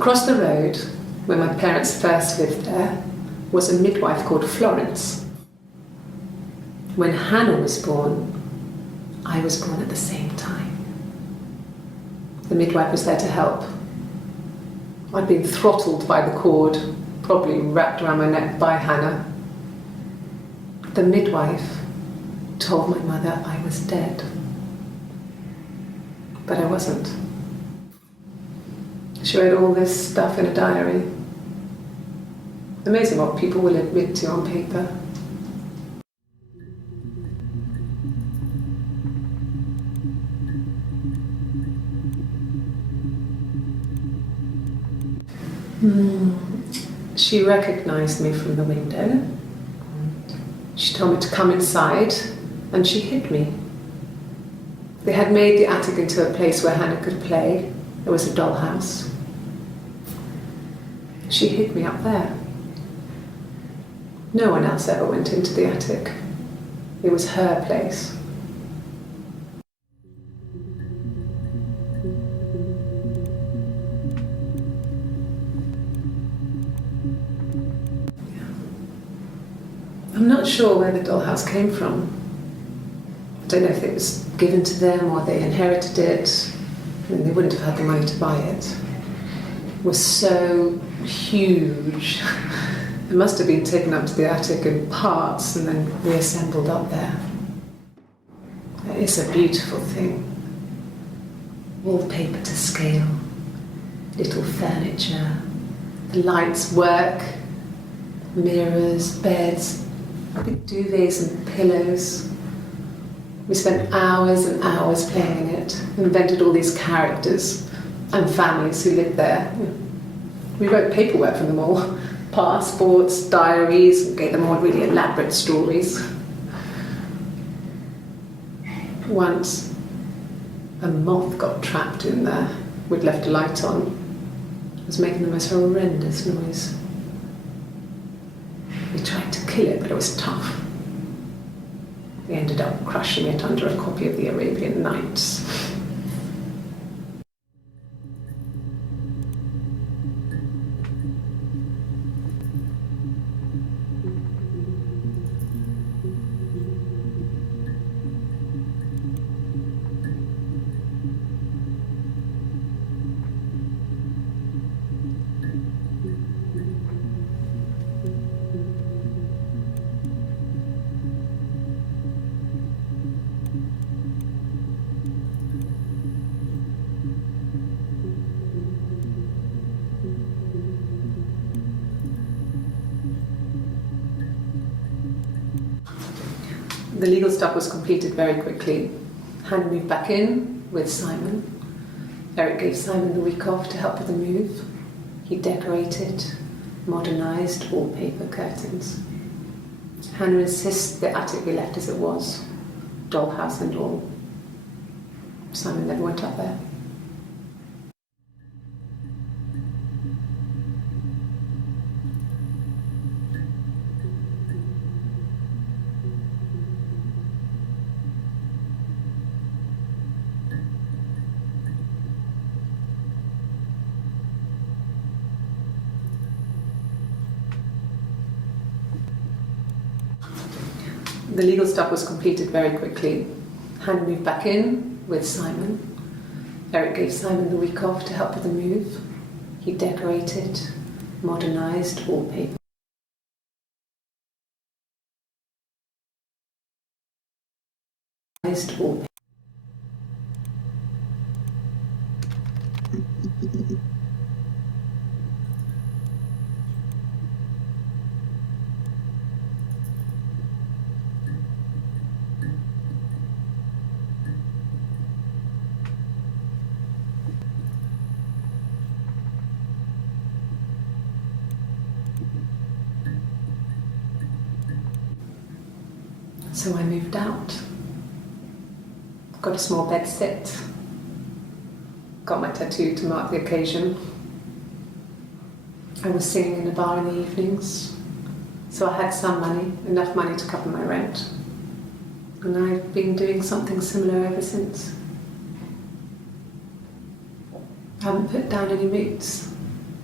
Across the road, where my parents first lived there, was a midwife called Florence. When Hannah was born, I was born at the same time. The midwife was there to help. I'd been throttled by the cord, probably wrapped around my neck by Hannah. The midwife told my mother I was dead, but I wasn't. She wrote all this stuff in a diary. Amazing what people will admit to on paper. She recognized me from the window. She told me to come inside, and she hid me. They had made the attic into a place where Hannah could play. There was a dollhouse. She hid me up there. No one else ever went into the attic. It was her place. I'm not sure where the dollhouse came from. I don't know if it was given to them or they inherited it. I mean, they wouldn't have had the money to buy it. It was so huge. It must have been taken up to the attic in parts and then reassembled up there. It's a beautiful thing. Wallpaper to scale, little furniture, the lights work, mirrors, beds, big duvets and pillows. We spent hours and hours playing in it, invented all these characters and families who lived there. We wrote paperwork for them all, passports, diaries, and gave them all really elaborate stories. Once, a moth got trapped in there. We'd left a light on. It was making the most horrendous noise. We tried to kill it, but it was tough. We ended up crushing it under a copy of the Arabian Nights. The legal stuff was completed very quickly. Hannah moved back in with Simon. Eric gave Simon the week off to help with the move. He decorated, modernised wallpaper curtains. Hannah insists the attic be left as it was, dollhouse and all. Simon never went up there. The legal stuff was completed very quickly. Hannah moved back in with Simon. Eric gave Simon the week off to help with the move. He decorated, modernised wallpaper. So I moved out. Got a small bed sit. Got my tattoo to mark the occasion. I was singing in a bar in the evenings, so I had some money, enough money to cover my rent. And I've been doing something similar ever since. I haven't put down any roots.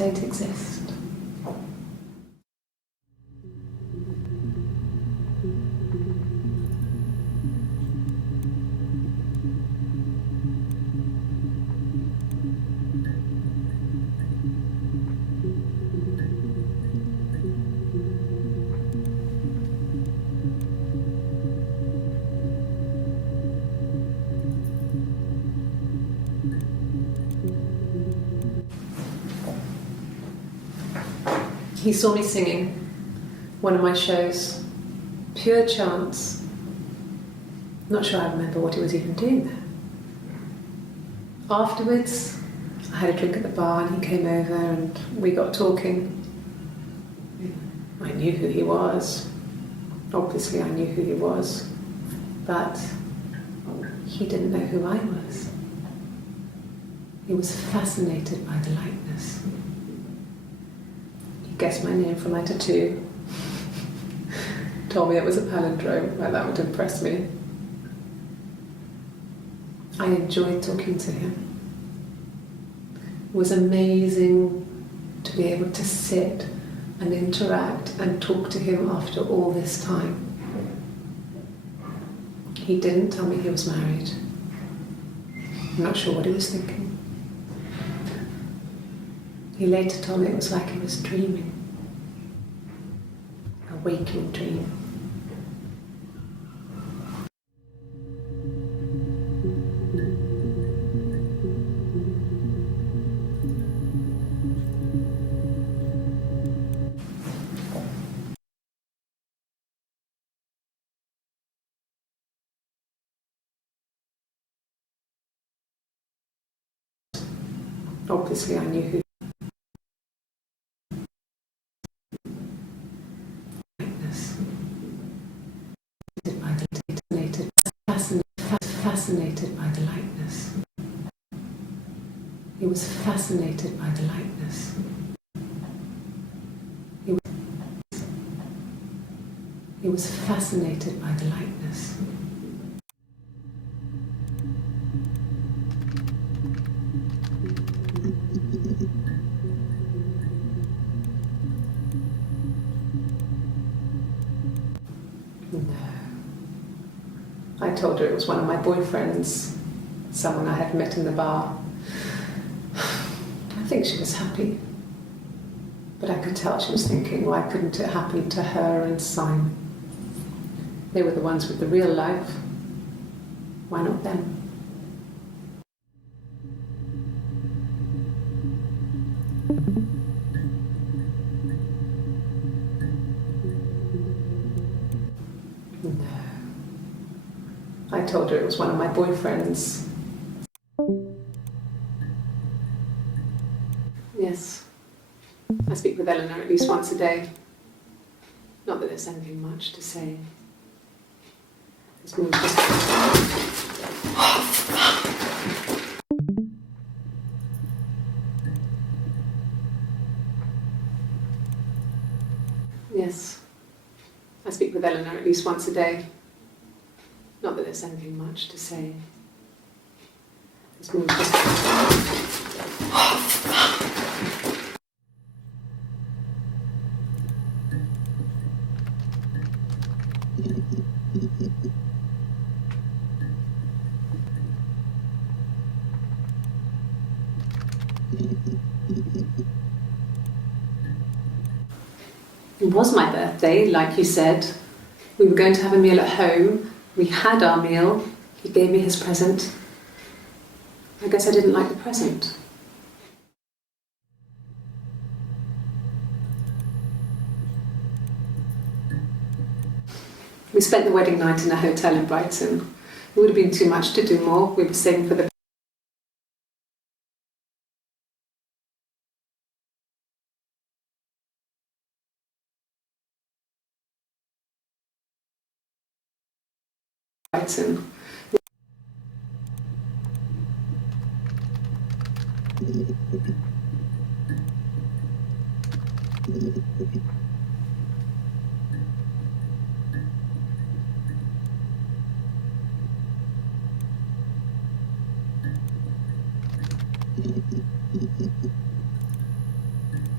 don't exist. He saw me singing one of my shows, pure chance. Not sure I remember what he was even doing there. Afterwards, I had a drink at the bar and he came over and we got talking. I knew who he was. Obviously I knew who he was, but he didn't know who I was. He was fascinated by the likeness. He guessed my name from my tattoo. Told me it was a palindrome, like that would impress me. I enjoyed talking to him. It was amazing to be able to sit and interact and talk to him after all this time. He didn't tell me he was married. I'm not sure what he was thinking. He later told me it was like he was dreaming. A waking dream. Obviously I knew who fascinated by the likeness. He was fascinated by the likeness. He was fascinated by the likeness. I told her it was one of my boyfriends, someone I had met in the bar. I think she was happy, but I could tell she was thinking, why couldn't it happen to her and Simon? They were the ones with the real life. Why not them? I told her it was one of my boyfriends. Yes, I speak with Eleanor at least once a day. Not that there's anything much to say. It's more just... Yes, I speak with Eleanor at least once a day. Not that there's anything much to say. It's more just... It was my birthday, like you said. We were going to have a meal at home. We had our meal. He gave me his present. I guess I didn't like the present. We spent the wedding night in a hotel in Brighton. It would have been too much to do more. We were saving for the Brighton.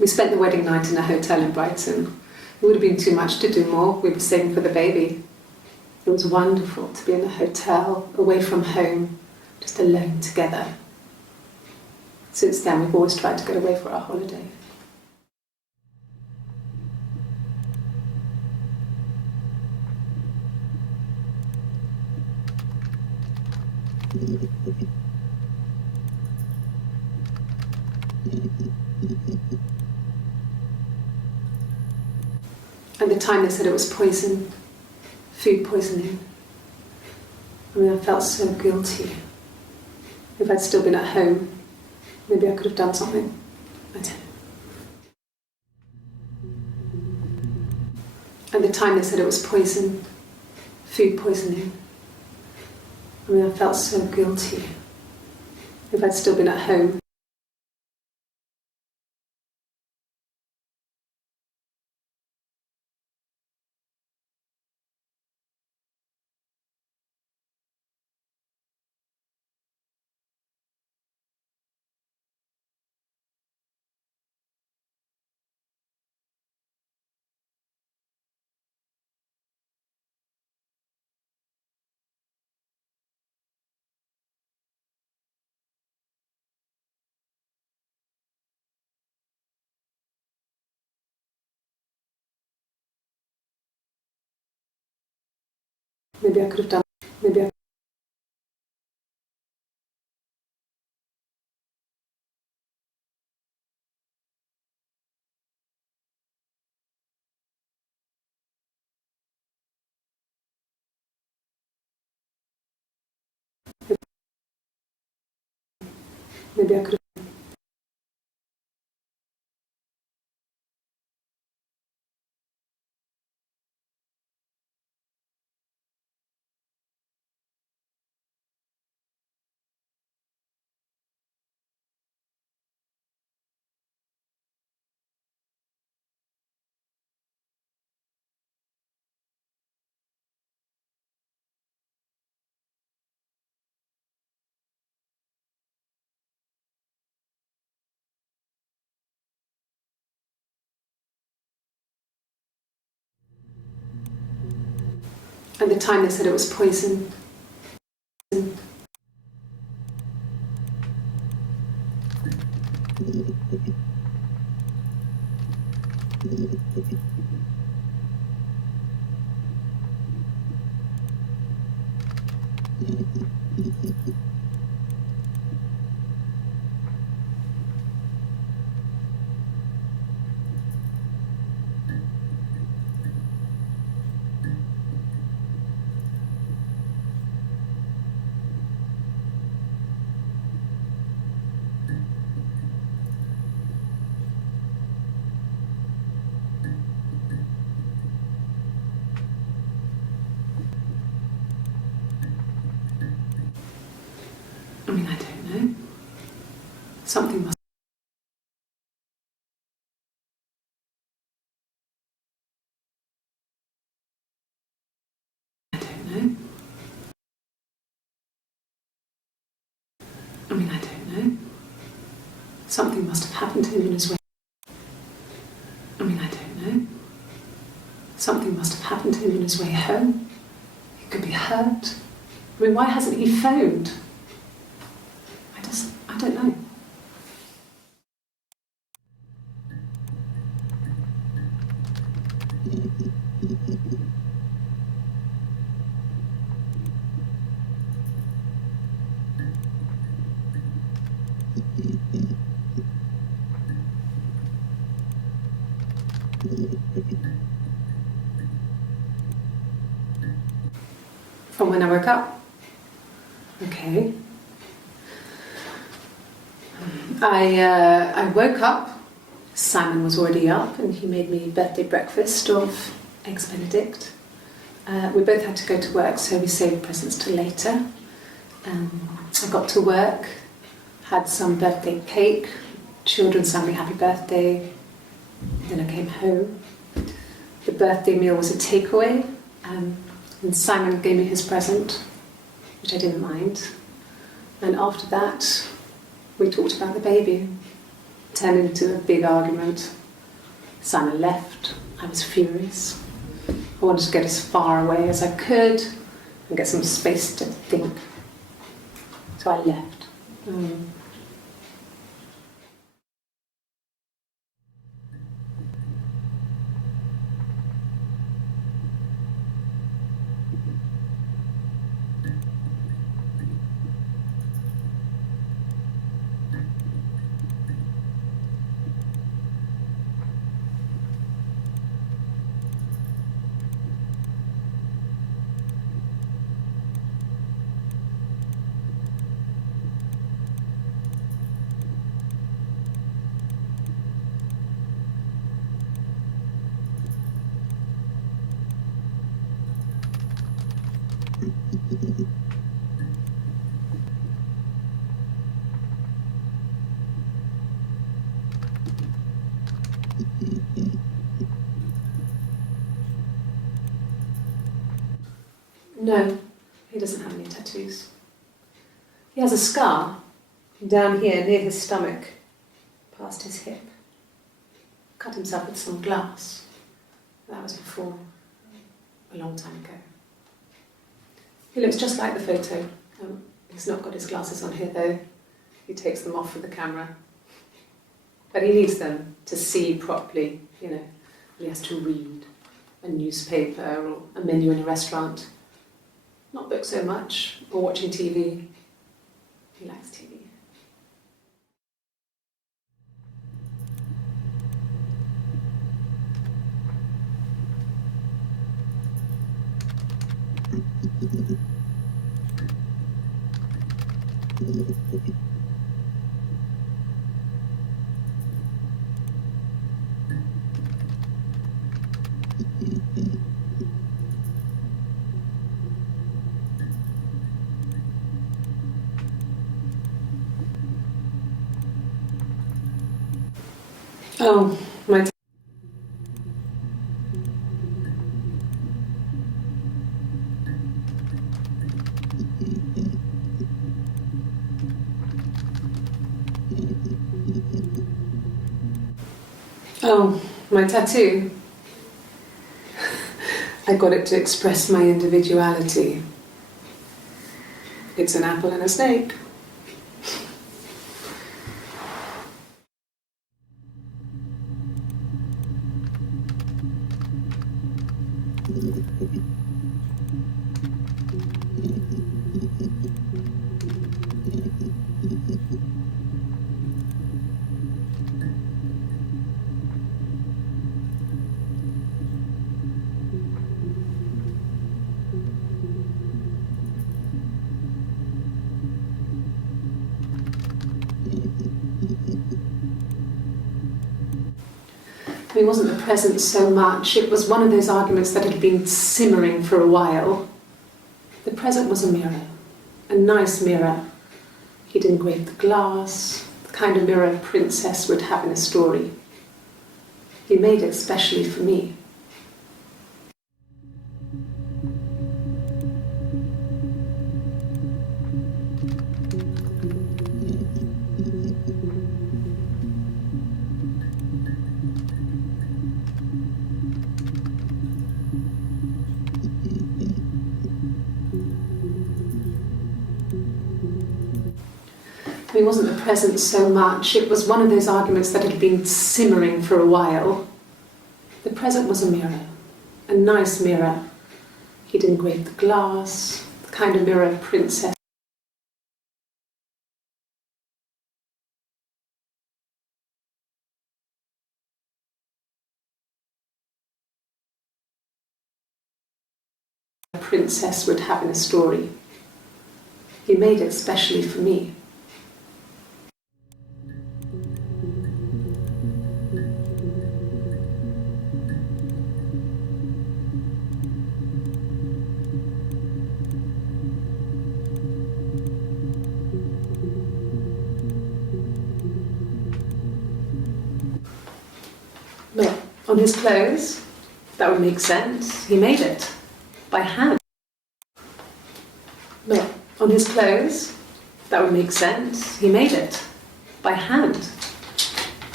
We spent the wedding night in a hotel in Brighton. It would have been too much to do more. We were saving for the baby. It was wonderful to be in a hotel, away from home, just alone together. Since then, we've always tried to get away for our holiday. At the time they said it was poison, food poisoning. I mean, I felt so guilty. If I'd still been at home, maybe I could have done something. I don't know. At the time they said it was poison, food poisoning. I mean, I felt so guilty. If I'd still been at home, maybe I could have done. Maybe I. Maybe I could have. At the time they said it was poison. I mean, I don't know. Something must. I don't know. I mean, I don't know. Something must have happened to him in his way. I mean, I don't know. Something must have happened to him in his way home. He could be hurt. I mean, why hasn't he phoned? I don't know. From when I woke up. Okay. I woke up. Simon was already up and he made me birthday breakfast of eggs Benedict. We both had to go to work, so we saved presents till later. I got to work, had some birthday cake, children sang me happy birthday. Then I came home. The birthday meal was a takeaway, and Simon gave me his present, which I didn't mind. And after that, we talked about the baby. turned into a big argument. Simon left. I was furious. I wanted to get as far away as I could and get some space to think. So I left. No, he doesn't have any tattoos. He has a scar down here near his stomach, past his hip. Cut himself with some glass. That was before, a long time ago. He looks just like the photo. He's not got his glasses on here though. He takes them off for the camera. But he needs them to see properly, you know. He has to read a newspaper or a menu in a restaurant. Not books so much, or watching TV. He likes TV. Oh, my my tattoo. I got it to express my individuality. It's an apple and a snake. It wasn't the present so much, it was one of those arguments that had been simmering for a while. The present was a mirror, a nice mirror. He'd engraved the glass, the kind of mirror a princess would have in a story. He made it specially for me. It wasn't the present so much, it was one of those arguments that had been simmering for a while. The present was a mirror, a nice mirror. He'd engraved the glass, the kind of mirror a princess. A princess would have in a story. He made it specially for me. Look, on his clothes, that would make sense. He made it by hand. Look, on his clothes, that would make sense. He made it by hand.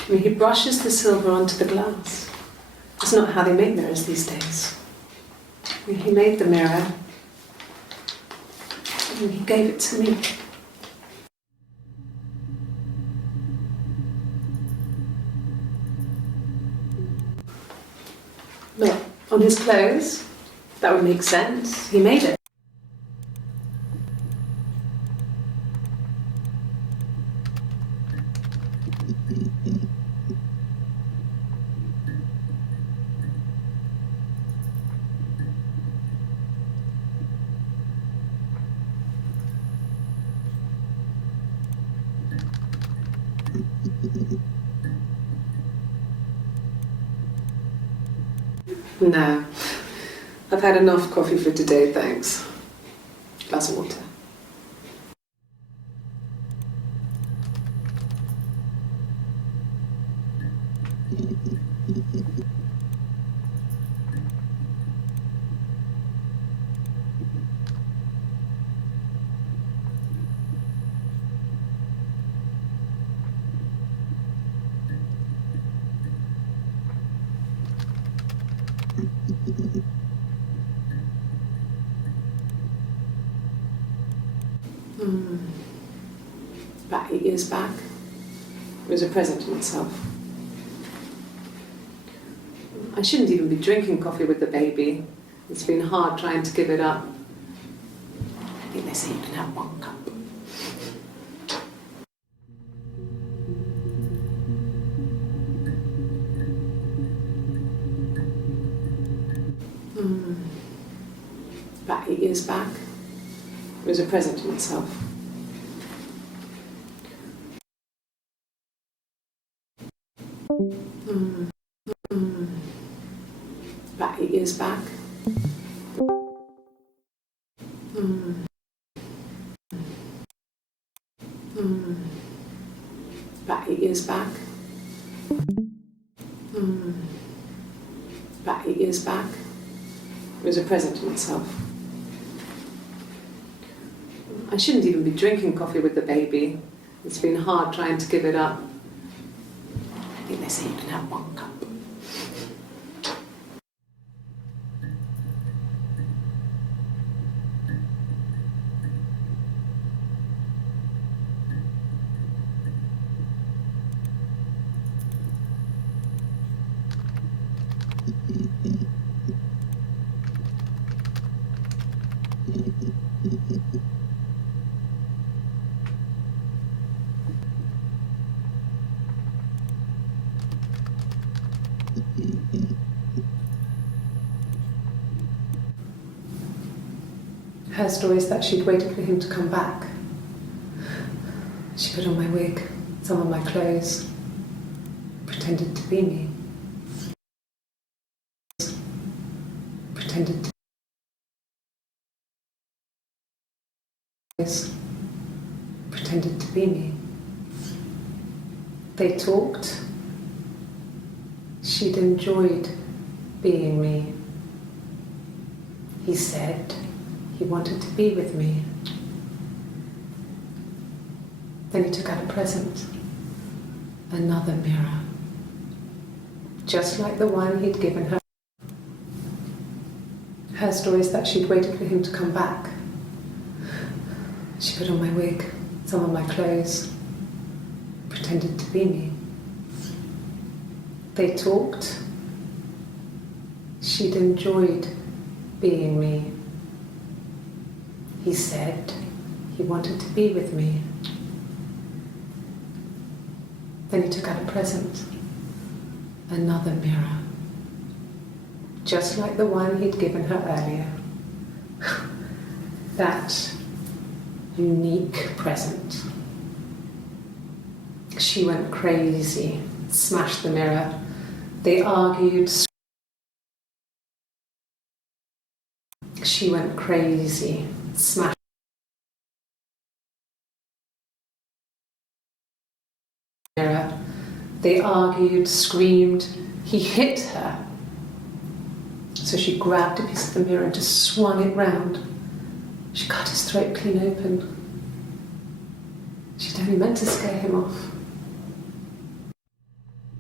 I mean, he brushes the silver onto the glass. It's not how they make mirrors these days. I mean, he made the mirror and he gave it to me. Look, on his clothes, that would make sense. He made it. No, I've had enough coffee for today, thanks. Glass of water. About 8 years back, it was a present to myself. I shouldn't even be drinking coffee with the baby. It's been hard trying to give it up. I think they say you can have 1 cup. About 8 years back, it was a present to myself. About 8 years back. About 8 years back. About 8 years back, it was a present to myself. I shouldn't even be drinking coffee with the baby. It's been hard trying to give it up. I think they say you can have 1 cup. Her story is that she'd waited for him to come back. She put on my wig, some of my clothes, pretended to be me. Pretended to be me. They talked. She'd enjoyed being me. He said he wanted to be with me. Then he took out a present, another mirror, just like the one he'd given her. Her story is that she'd waited for him to come back. She put on my wig, some of my clothes, pretended to be me. They talked. She'd enjoyed being me. He said he wanted to be with me. Then he took out a present, another mirror, just like the one he'd given her earlier. That unique present. She went crazy, smashed the mirror. They argued. She went crazy, smashed. Mirror. They argued, screamed. He hit her. So she grabbed a piece of the mirror and just swung it round. She cut his throat clean open. She'd only meant to scare him off.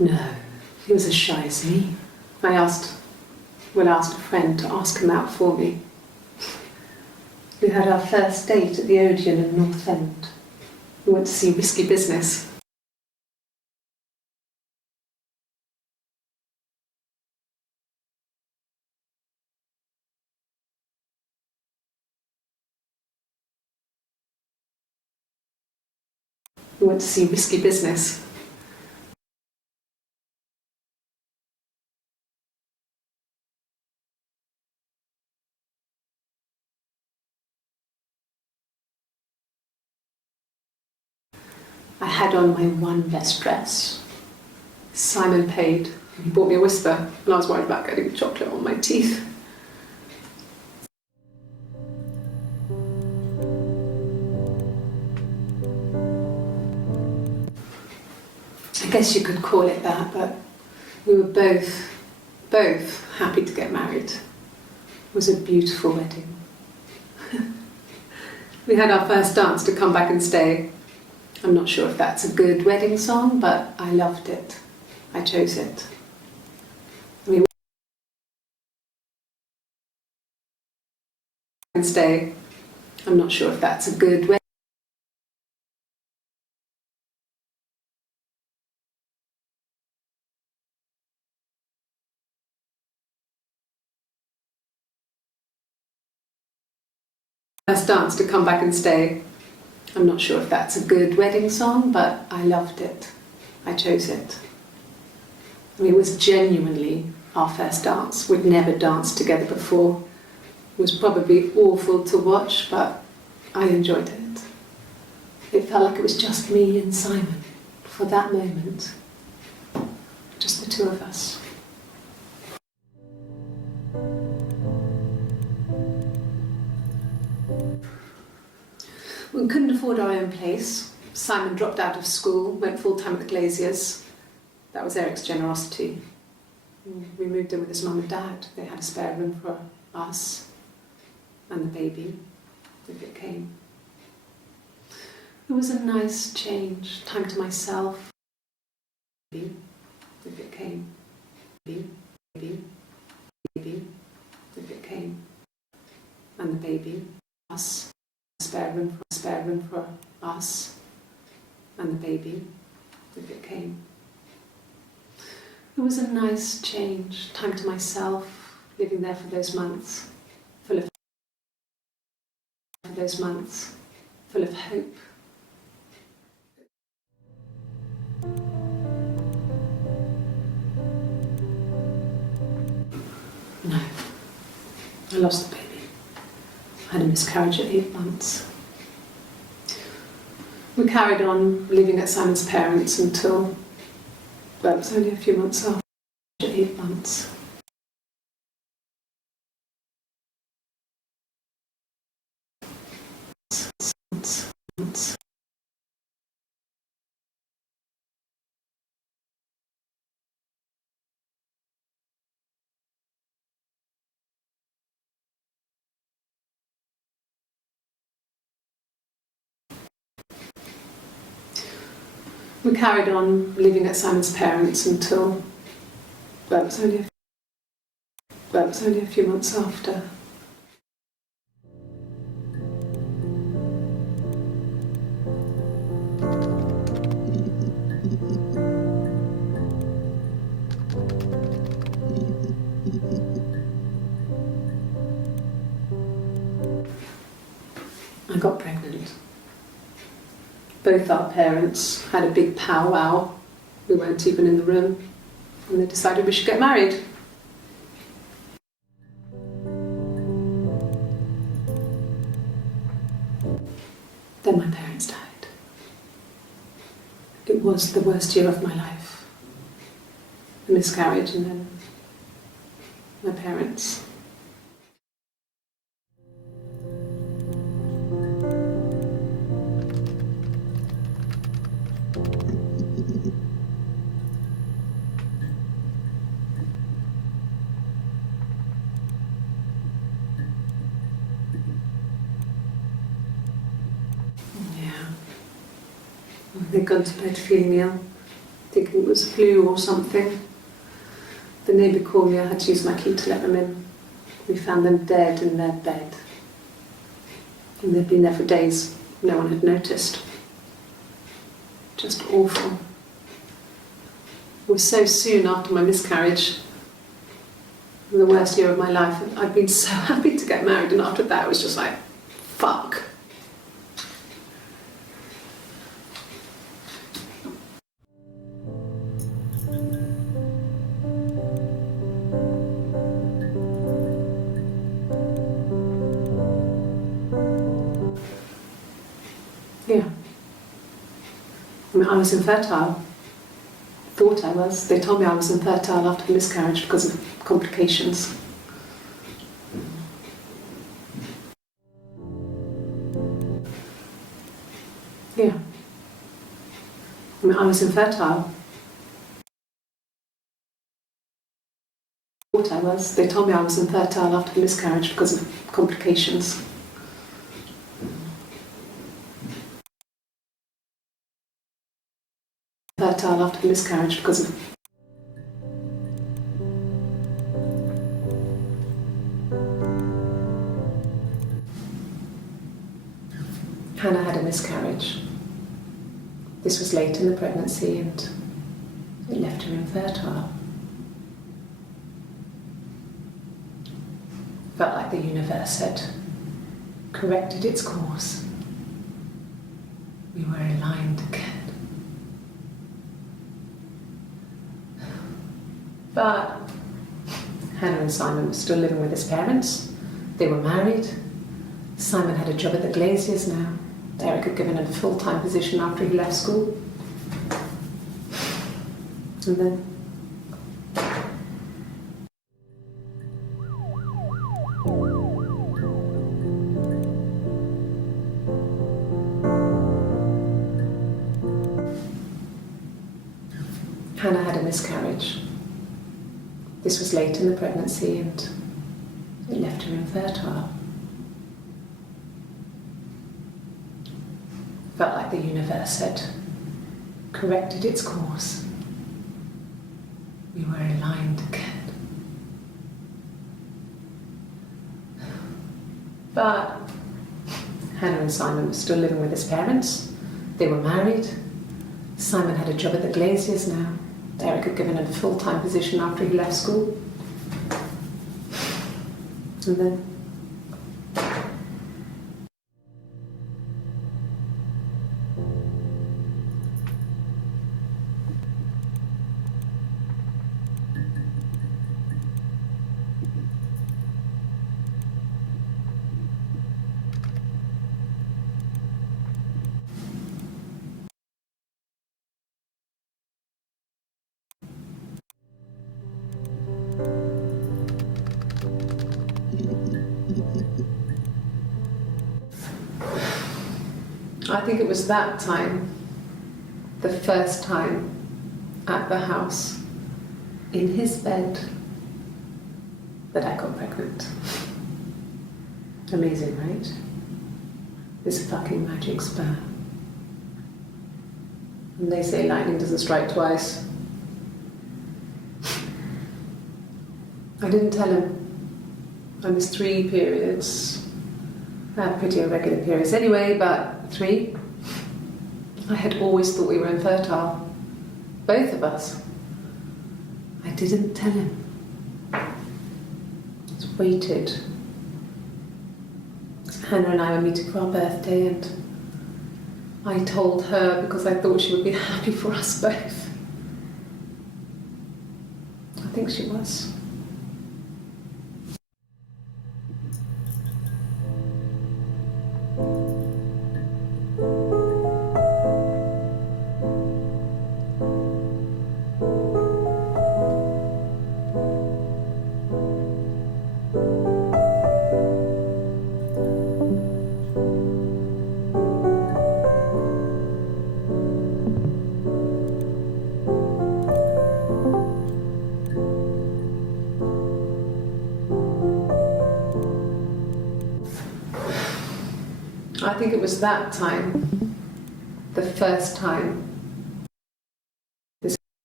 No, he was as shy as me. I asked a friend to ask him out for me. We had our first date at the Odeon in North End. We went to see Risky Business. We went to see Risky Business. I had on my one best dress. Simon paid. He bought me a whisper, and I was worried about getting chocolate on my teeth. I guess you could call it that, but we were both happy to get married. It was a beautiful wedding. We had our first dance to Come Back and Stay. I'm not sure if that's a good wedding song, but I loved it. I chose it. And Stay. I'm not sure if that's a good wedding. First dance to Come Back and Stay. I'm not sure if that's a good wedding song, but I loved it. I chose it. It was genuinely our first dance. We'd never danced together before. It was probably awful to watch, but I enjoyed it. It felt like it was just me and Simon for that moment. Just the two of us. We couldn't afford our own place. Simon dropped out of school, went full-time at the Glaziers. That was Eric's generosity. We moved in with his mum and dad. They had a spare room for us and the baby, if it came. It was a nice change, time to myself, if it came. Baby, if it came. And the baby, us. Spare room for us and the baby, if it came. It was a nice change, time to myself, living there for those months, full of hope. No, I lost the baby. I had a miscarriage at 8 months. We carried on living at Simon's parents until, well, it was only a few months after, 8 months. We carried on living at Simon's parents until, well, it was only a few months after. I got pregnant. Both our parents had a big powwow. We weren't even in the room, and they decided we should get married. Then my parents died. It was the worst year of my life. A miscarriage and then my parents. They'd gone to bed feeling ill. thinking it was flu or something. The neighbour called me, I had to use my key to let them in. We found them dead in their bed. And they'd been there for days. No one had noticed. Just awful. It was so soon after my miscarriage, the worst year of my life. I'd been so happy to get married, and after that it was just like, fuck. Yeah. I mean, I was infertile. Thought I was. They told me I was infertile after the miscarriage because of complications. Yeah. I mean, I was infertile. Thought I was. They told me I was infertile after the miscarriage because of complications. Fertile after the miscarriage because of Hannah had a miscarriage. This was late in the pregnancy and it left her infertile. Felt like the universe had corrected its course. We were aligned again. But Hannah and Simon were still living with his parents. They were married. Simon had a job at the Glaziers now. Derek had given him a full-time position after he left school. And then Hannah had a miscarriage. This was late in the pregnancy and it left her infertile. Felt like the universe had corrected its course. We were aligned again. But Hannah and Simon were still living with his parents. They were married. Simon had a job at the Glaziers now. Derek had given him a full-time position after he left school. And then I think it was that time, the first time at the house, in his bed, that I got pregnant. Amazing, right? This fucking magic sperm. And they say lightning doesn't strike twice. I didn't tell him. I missed 3 periods. I had pretty irregular periods anyway, but 3. I had always thought we were infertile. Both of us. I didn't tell him. Just waited. Hannah and I were meeting for our birthday and I told her because I thought she would be happy for us both. I think she was. I think it was that time, the first time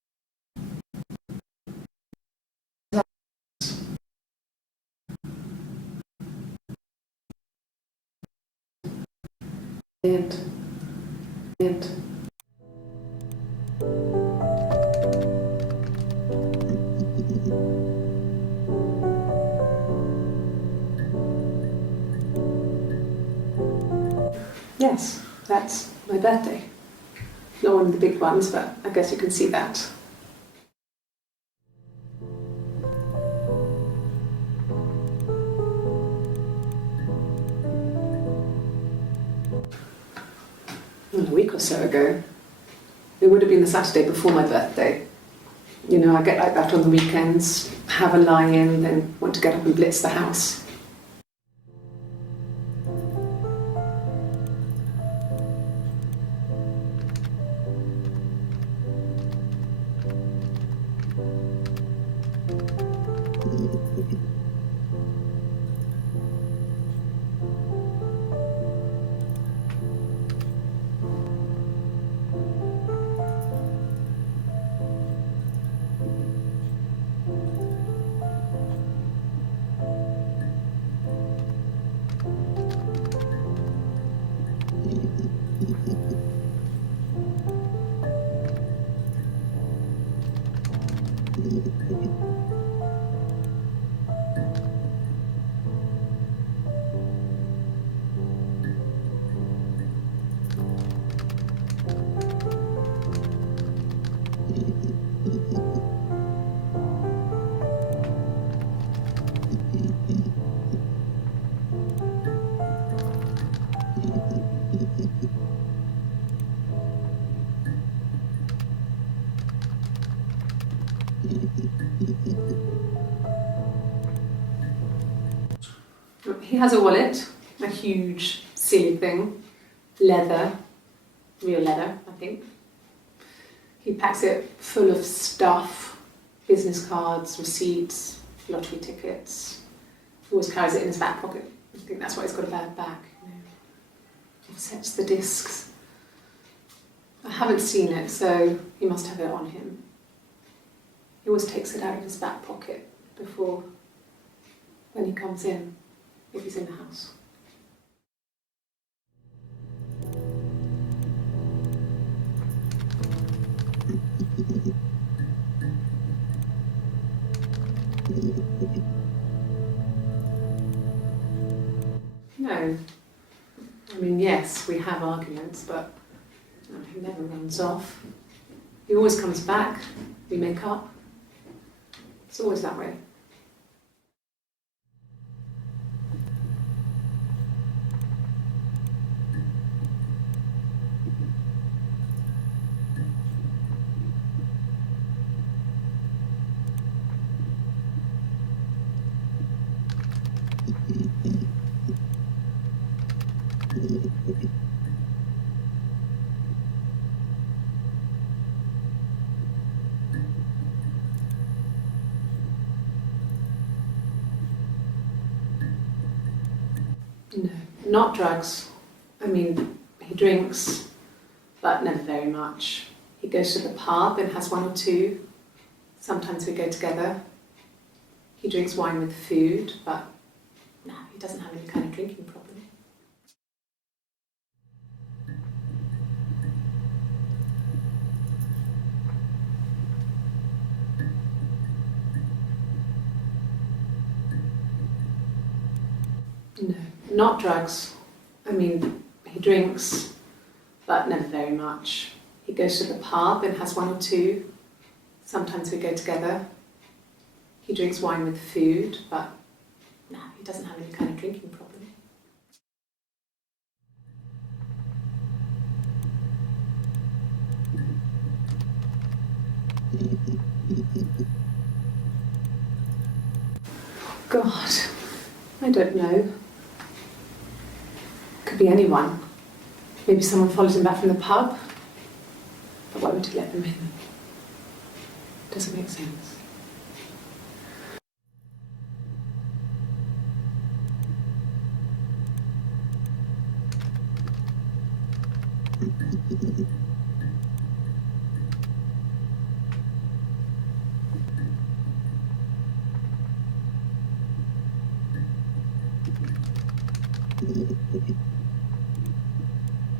And yes, that's my birthday. Not one of the big ones, but I guess you can see that. A week or so ago, it would have been the Saturday before my birthday. You know, I get like that on the weekends, have a lie-in, then want to get up and blitz the house. He has a wallet, a huge silly thing, leather, real leather, I think. He packs it full of stuff, business cards, receipts, lottery tickets. He always carries it in his back pocket. I think that's why he's got a bad back. You know. Offsets the discs. I haven't seen it, so he must have it on him. He always takes it out of his back pocket before, when he comes in, if he's in the house. No. I mean, yes, we have arguments, but he never runs off. He always comes back. We make up. It's always that way. No, not drugs. I mean, he drinks, but never very much. He goes to the pub and has one or two. Sometimes we go together. He drinks wine with food, but no, he doesn't have any kind of drinking problem. No, not drugs. I mean, he drinks, but never very much. He goes to the pub and has one or two. Sometimes we go together. He drinks wine with food, but no, he doesn't have any kind of drinking problem. God, I don't know. Could be anyone. Maybe someone followed him back from the pub. But why would he let them in? Doesn't make sense.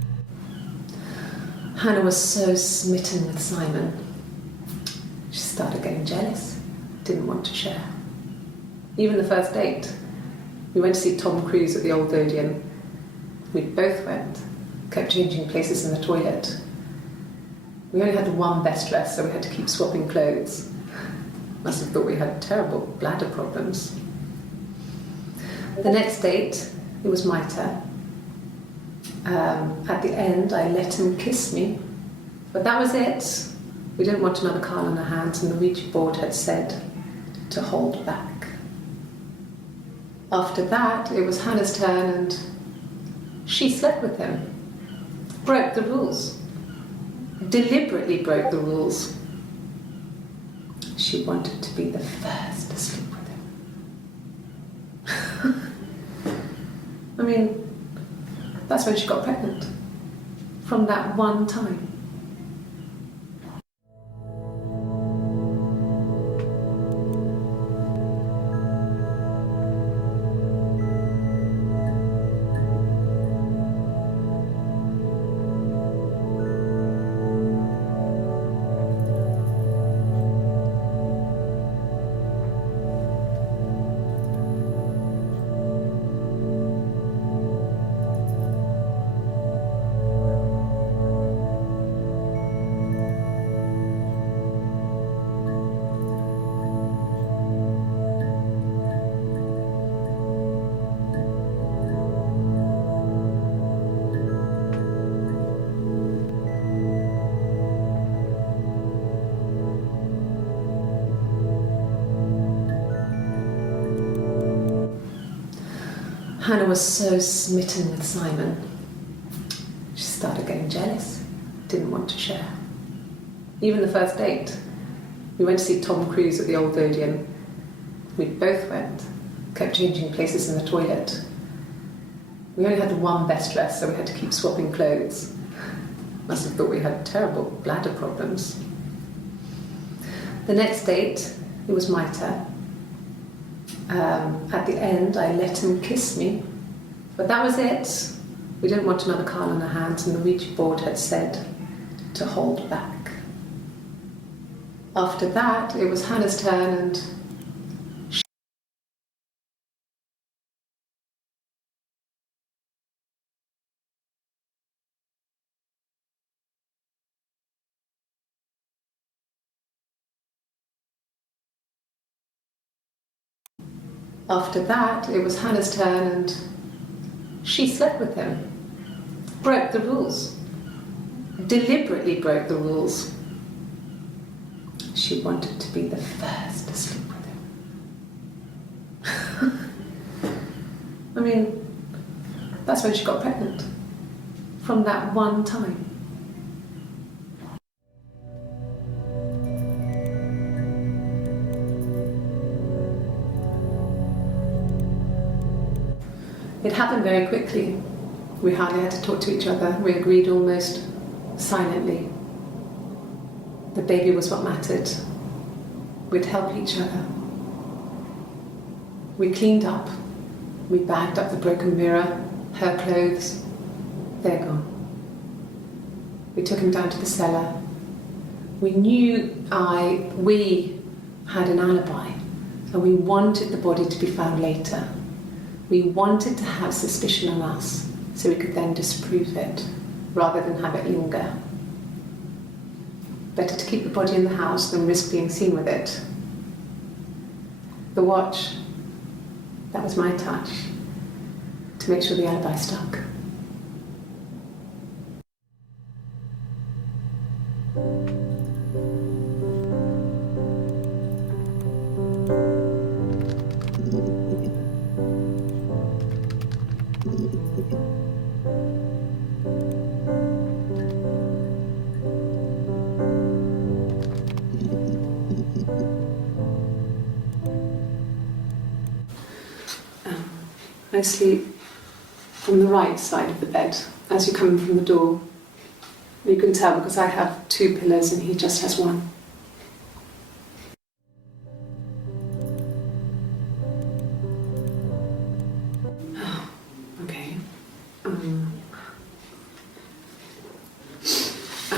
Hannah was so smitten with Simon. She started getting jealous, didn't want to share. Even the first date, we went to see Tom Cruise at the Old Odeon. We both went, kept changing places in the toilet. We only had the one best dress, so we had to keep swapping clothes. Must have thought we had terrible bladder problems. The next date, it was my turn. At the end, I let him kiss me, but that was it. We didn't want another Carl on our hands, and the Ouija board had said to hold back. After that, it was Hannah's turn, and she slept with him. Broke the rules. Deliberately broke the rules. She wanted to be the first to sleep with him. I mean, that's when she got pregnant. From that one time. Hannah was so smitten with Simon. She started getting jealous, didn't want to share. Even the first date, we went to see Tom Cruise at the Old Odeon. We both went, kept changing places in the toilet. We only had the one best dress, so we had to keep swapping clothes. Must have thought we had terrible bladder problems. The next date, it was my turn. At the end, I let him kiss me, but that was it. We didn't want another Carl on our hands, and the Ouija board had said to hold back. After that, it was Hannah's turn, and after that, it was Hannah's turn, and she slept with him. Broke the rules. Deliberately broke the rules. She wanted to be the first to sleep with him. I mean, that's when she got pregnant. From that one time. It happened very quickly. We hardly had to talk to each other. We agreed almost silently. The baby was what mattered. We'd help each other. We cleaned up. We bagged up the broken mirror, her clothes. They're gone. We took him down to the cellar. We knew we had an alibi, and we wanted the body to be found later. We wanted to have suspicion on us so we could then disprove it rather than have it linger. Better to keep the body in the house than risk being seen with it. The watch, that was my touch to make sure the alibi stuck. I sleep on the right side of the bed as you come in from the door. You can tell because I have two pillows and he just has one. Okay.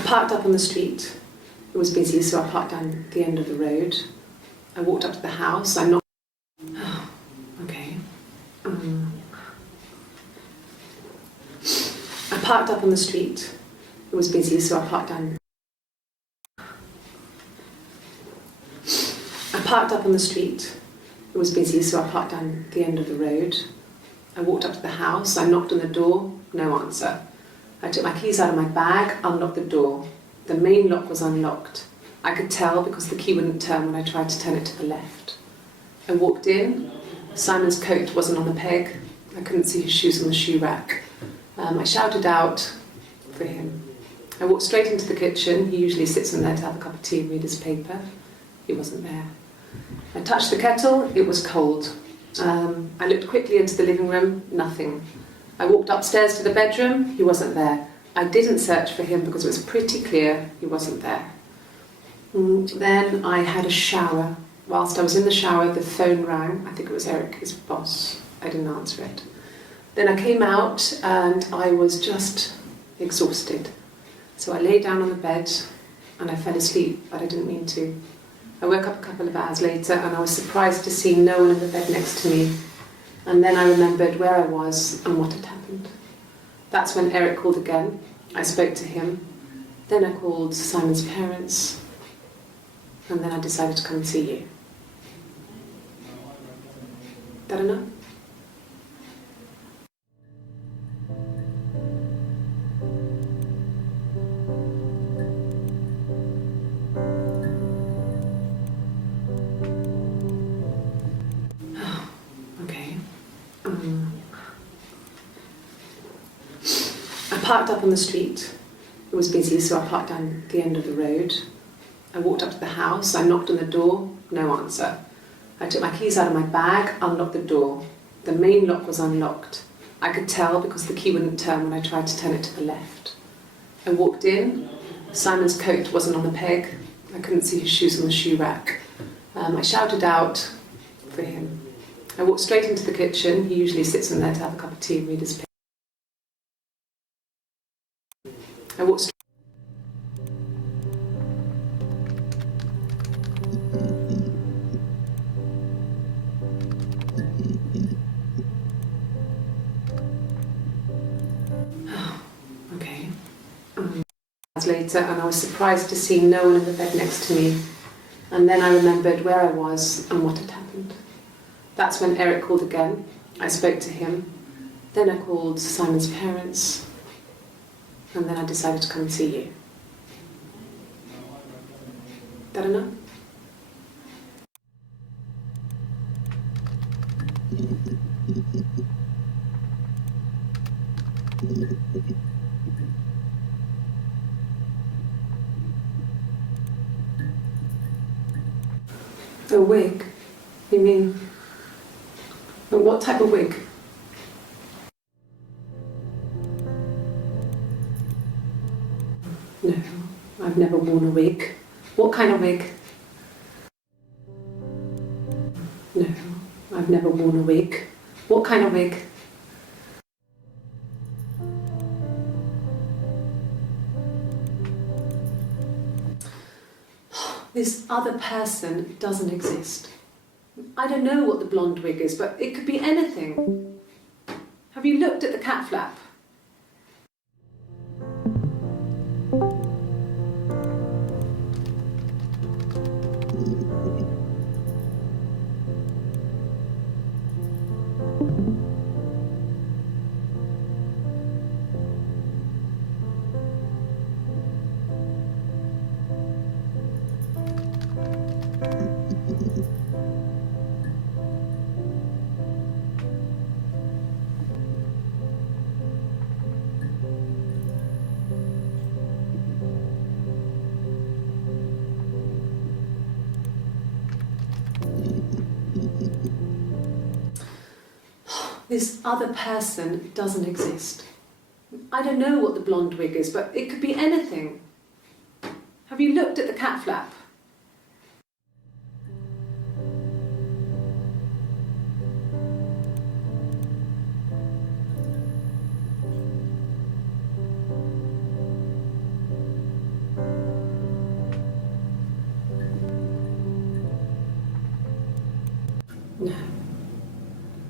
parked up on the street. It was busy, so I parked down the end of the road. I walked up to the house. I knocked. Oh, okay. I parked up on the street. It was busy, so I parked down. I parked up on the street. It was busy, so I parked down the end of the road. I walked up to the house. I knocked on the door. No answer. I took my keys out of my bag, unlocked the door. The main lock was unlocked. I could tell because the key wouldn't turn when I tried to turn it to the left. I walked in. Simon's coat wasn't on the peg. I couldn't see his shoes on the shoe rack. I shouted out for him. I walked straight into the kitchen. He usually sits in there to have a cup of tea and read his paper. He wasn't there. I touched the kettle. It was cold. I looked quickly into the living room. Nothing. I walked upstairs to the bedroom. He wasn't there. I didn't search for him because it was pretty clear he wasn't there. Then I had a shower. Whilst I was in the shower, the phone rang. I think it was Eric, his boss. I didn't answer it. Then I came out and I was just exhausted. So I lay down on the bed and I fell asleep, but I didn't mean to. I woke up a couple of hours later and I was surprised to see no one in the bed next to me. And then I remembered where I was and what had happened. That's when Eric called again. I spoke to him. Then I called Simon's parents. And then I decided to come and see you. That enough? Okay. I parked up on the street. It was busy, so I parked down the end of the road. I walked up to the house. I knocked on the door. No answer. I took my keys out of my bag, unlocked the door. The main lock was unlocked. I could tell because the key wouldn't turn when I tried to turn it to the left. I walked in. Simon's coat wasn't on the peg. I couldn't see his shoes on the shoe rack. I shouted out for him. I walked straight into the kitchen. He usually sits in there to have a cup of tea and read his paper. I walked straight. Okay. Hours later, and I was surprised to see no one in the bed next to me. And then I remembered where I was and what had happened. That's when Eric called again. I spoke to him. Then I called Simon's parents. And then I decided to come and see you. That enough? A wig? You mean? But what type of wig? No, I've never worn a wig. What kind of wig? No, I've never worn a wig. What kind of wig? This other person doesn't exist. I don't know what the blonde wig is, but it could be anything. Have you looked at the cat flap? This other person doesn't exist. I don't know what the blonde wig is, but it could be anything. Have you looked at the cat flap?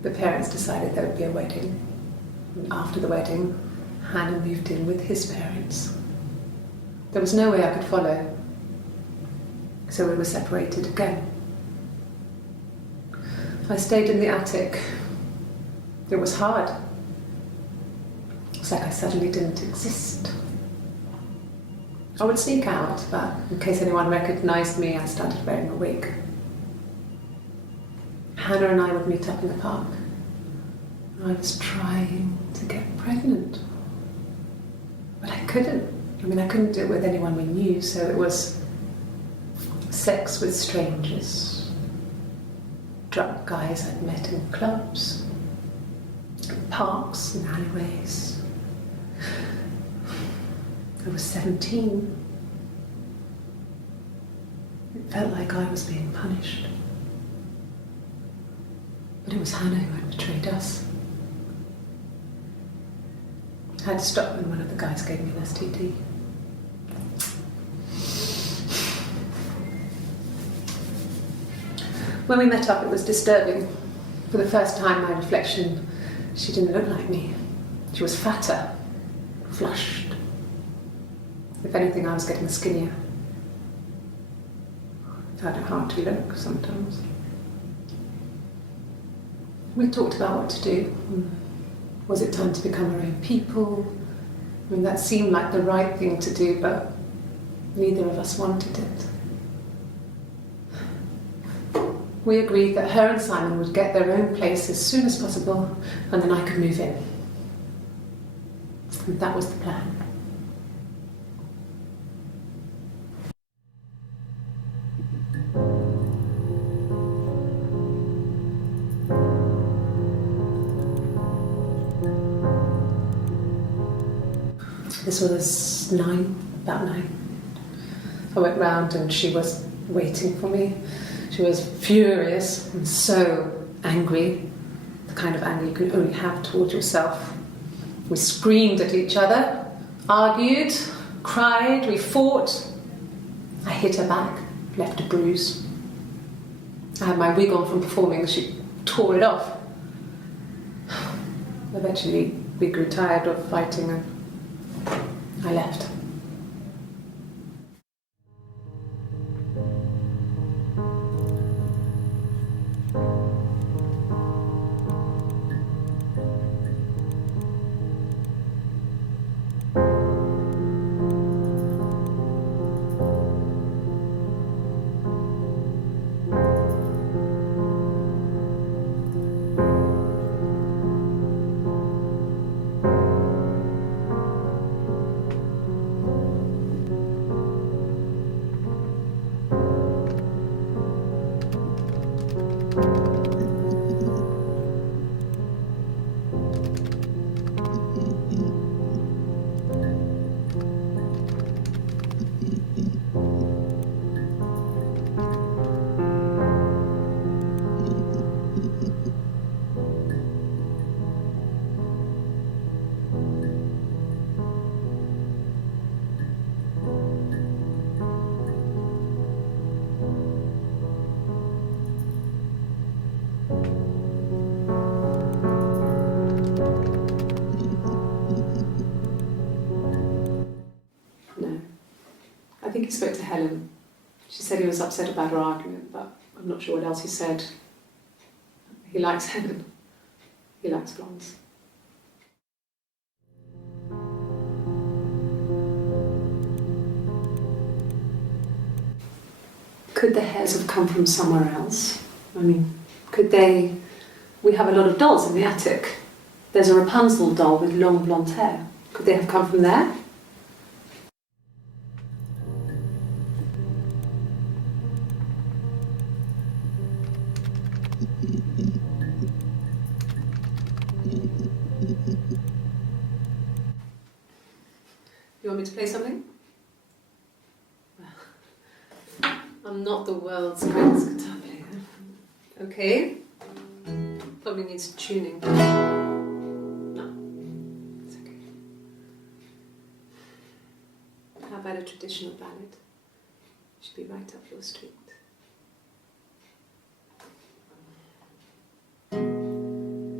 the parents decided there would be a wedding. And after the wedding, Hannah moved in with his parents. There was no way I could follow, so we were separated again. I stayed in the attic. It was hard. It's like I suddenly didn't exist. I would sneak out, but in case anyone recognised me, I started wearing a wig. Hannah and I would meet up in the park. I was trying to get pregnant, but I couldn't. I mean, I couldn't do it with anyone we knew, so it was sex with strangers, drunk guys I'd met in clubs, parks and alleyways. I was 17. It felt like I was being punished. But it was Hannah who had betrayed us. I had to stop when one of the guys gave me an STD. When we met up, it was disturbing. For the first time, my reflection, she didn't look like me. She was fatter, flushed. If anything, I was getting skinnier. I found it hard to look sometimes. We talked about what to do. Was it time to become our own people? I mean, that seemed like the right thing to do, but neither of us wanted it. We agreed that her and Simon would get their own place as soon as possible, and then I could move in. And that was the plan. This was about 9. I went round and she was waiting for me. She was furious and so angry, the kind of anger you can only have towards yourself. We screamed at each other, argued, cried, we fought. I hit her back, left a bruise. I had my wig on from performing, she tore it off. Eventually, we grew tired of fighting and I left. I think he spoke to Helen. She said he was upset about her argument, but I'm not sure what else he said. He likes Helen. He likes blondes. Could the hairs have come from somewhere else? I mean, could they... We have a lot of dolls in the attic. There's a Rapunzel doll with long blonde hair. Could they have come from there? You want me to play something? I'm not the world's greatest guitar player. Okay. Probably needs tuning. No, it's okay. How about a traditional ballad? Should be right up your street.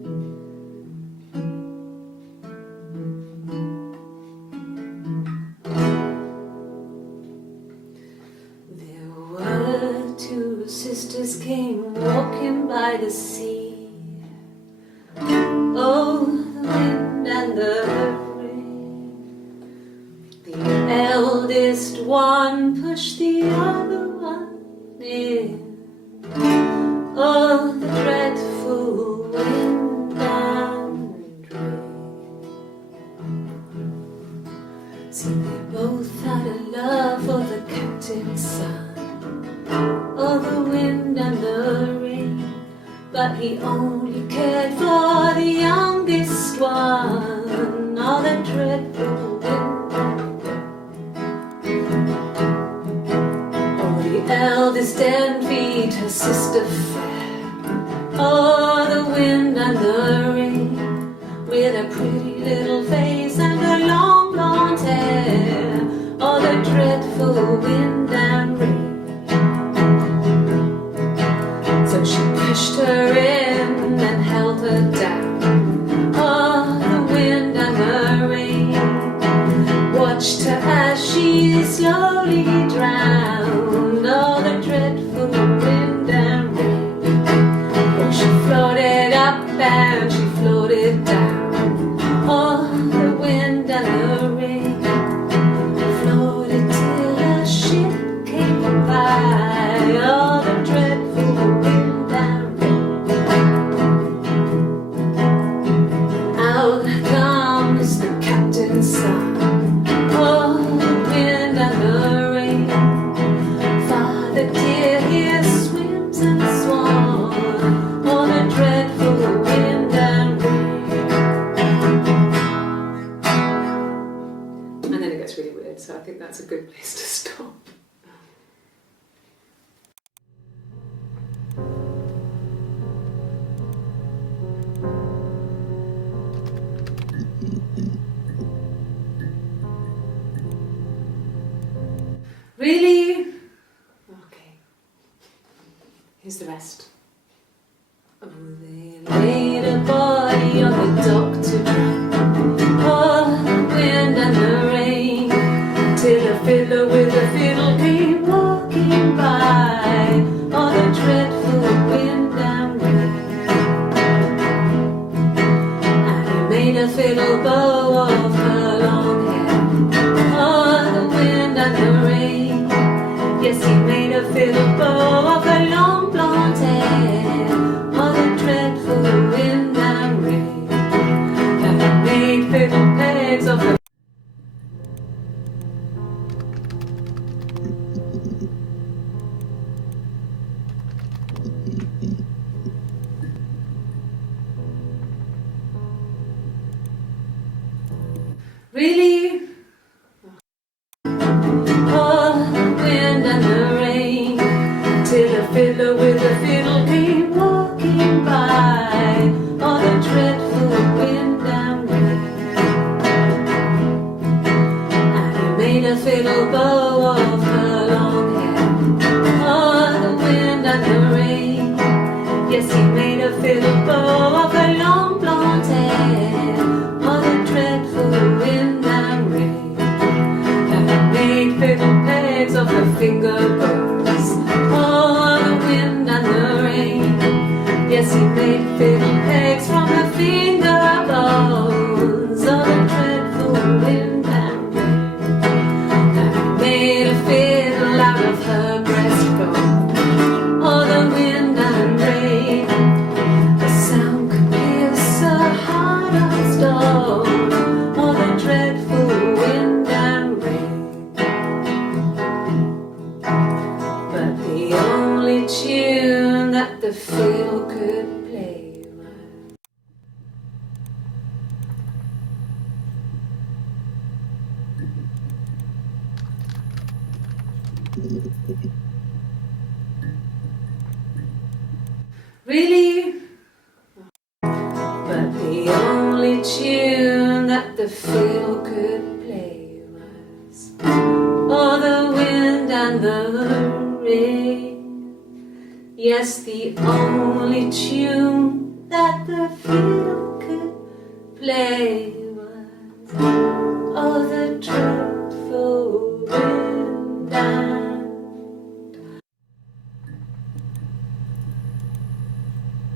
by the sea. Oh, the wind and the rain. The eldest one pushed the other one in. Oh, the dreadful wind and rain. See, they both had a love for the captain's son. Oh, the wind and the rain. But he only cared for the youngest one. Oh, the dreadful wind and rain. Oh, the eldest envied her sister fair. Oh, the wind and the rain. With a pretty little face and her long blonde hair. Oh, the dreadful wind and rain. So she pushed her in and held her down. Oh, the wind and the rain. Watched her as she slowly drowned. Oh, the dreadful wind and rain. Oh, she floated up and she floated down. Oh, the wind and the rain. Floated till a ship came by. Oh, the dreadful wind and rain. Out comes the captain's son. Oh, the wind and the rain. Father dear, here swims and swans. Oh, the dreadful wind and rain. And then it gets really weird, so I think that's a good place to stop. Really? Okay. Here's the rest. Oh, they laid a body on the dock to dry. Oh, the wind and the rain. Till a fiddler with a fiddle came walking by. Oh, the dreadful wind and rain. And he made a fiddle bow of her long hair. Oh, the wind and the rain. Yes, he made a fiddle bow of her long blonde hair. Oh, the dreadful wind and rain. And he made fiddle pegs of her. Really? Oh, the wind and the rain. Till a fiddler with a fiddle came walking by. Oh, the dreadful wind and rain. And he made a fiddle bow of her long hair. Oh, the wind and the rain. Yes, he made a fiddle bow of her long blonde hair. Oh, the dreadful wind and rain. And he made fiddle pegs of her finger bones. Oh, the wind and the rain. Yes, he made fiddle pegs from her finger bones. Oh, the dreadful wind and rain. And he made a fiddle out of her breastbone. Oh, the wind and rain. The sound could pierce a heart of stone. Oh, the dreadful wind and rain. But the only tune that the fiddle could play was. Really? But the only tune that the fiddle could play was. Oh, the wind and the rain. Yes, the only tune that the fiddle could play was. Oh, the dreadful wind and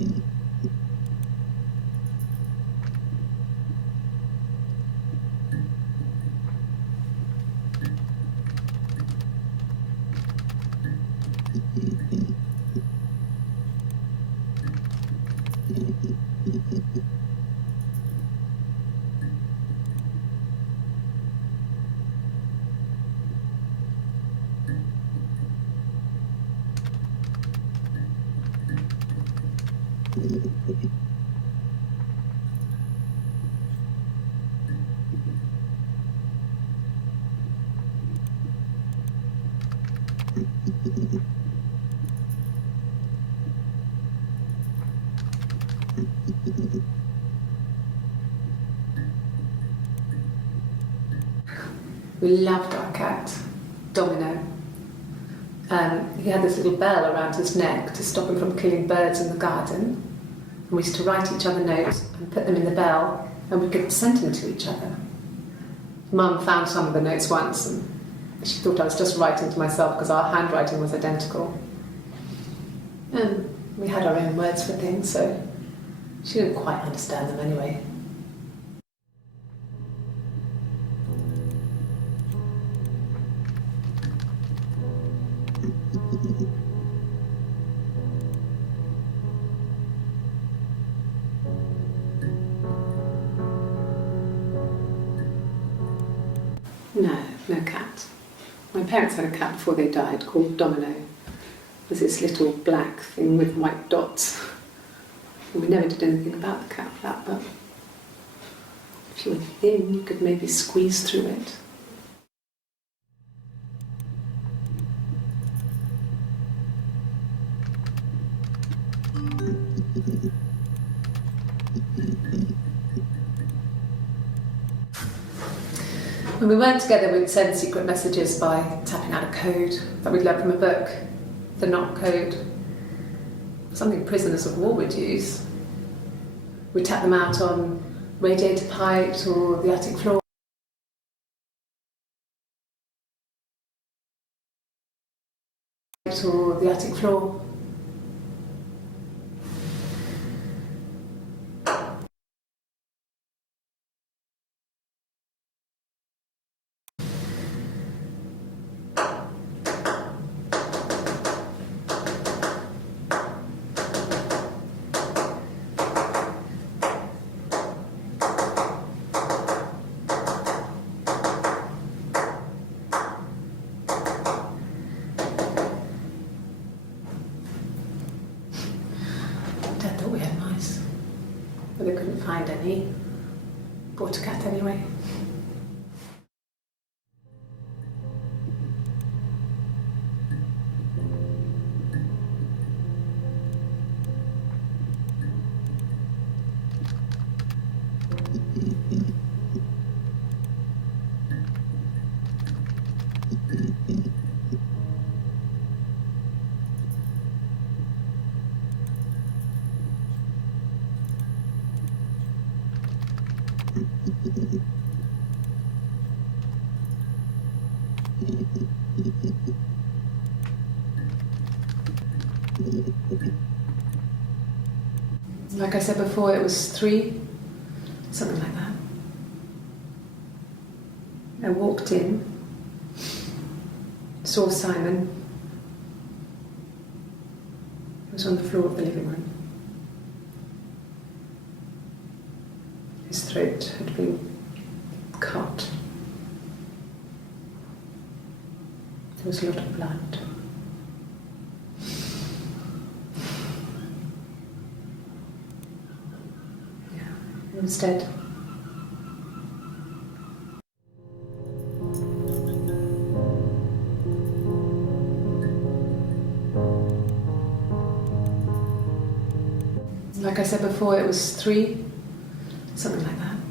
We loved our cat, Domino. He had this little bell around his neck to stop him from killing birds in the garden. And we used to write each other notes and put them in the bell, and we could send them to each other. Mum found some of the notes once, and she thought I was just writing to myself because our handwriting was identical. And we had our own words for things, so she didn't quite understand them anyway. No cat. My parents had a cat before they died called Domino. It was this little black thing with white dots. And we never did anything about the cat for that, but if you were thin, you could maybe squeeze through it. When we weren't together, we'd send secret messages by tapping out a code that we'd learned from a book, the knock code, something prisoners of war would use. We'd tap them out on radiator pipes or the attic floor. Or the attic floor. Dad thought we had mice, but they couldn't find any. Bought a cat anyway. Like I said before, it was 3, something like that. I walked in, saw Simon. He was on the floor of the living room. His throat had been cut. There was a lot of blood. He was dead. Like I said before, it was 3, something like that.